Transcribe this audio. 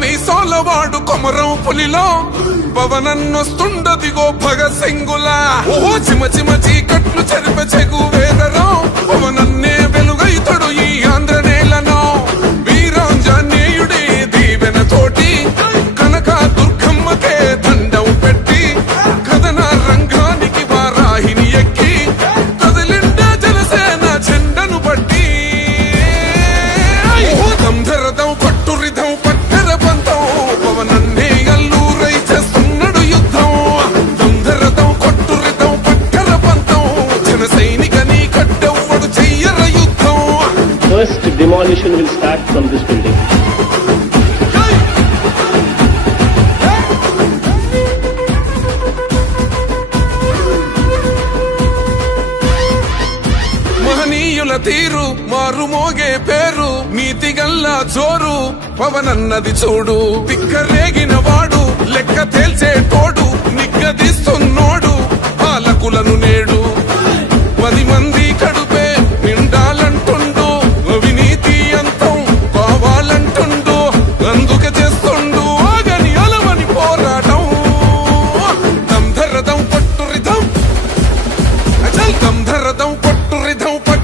మీ సోలవాడు కొమరం పులిలో పవనన్నొస్తుండదిగో భగత్ సింగులా ఓ చిమ చిమ చీకట్లు చెరిప చెగు వేదరో పవనన్నే వెలుగైతడు ఈ ఆంధ్ర నేలను వీరాంజనేయుడి దీవెన తోటి కనక దుర్గమ్మకే దండం పెట్టి కథన రంగానికి వారాహిని ఎక్కి కదిలిండ జనసేన జెండను బట్టి దంధరదం పట్టురిధం పట్టర పంతం పవనన్నే అల్లూరై చేస్తున్నాడు యుద్ధం దంధరదం కొట్టురిధం పట్టర పంతం జన సైనికని కట్టెవ్వడు చెయ్యర యుద్ధం. First demolition will start from this building. మహనీయుల తీరు మారుమోగే పేరు నీతిగల్లా జోరు పవనన్నది చూడు తిక్కరేగిన వాడు లెక్క తేల్చే తోడు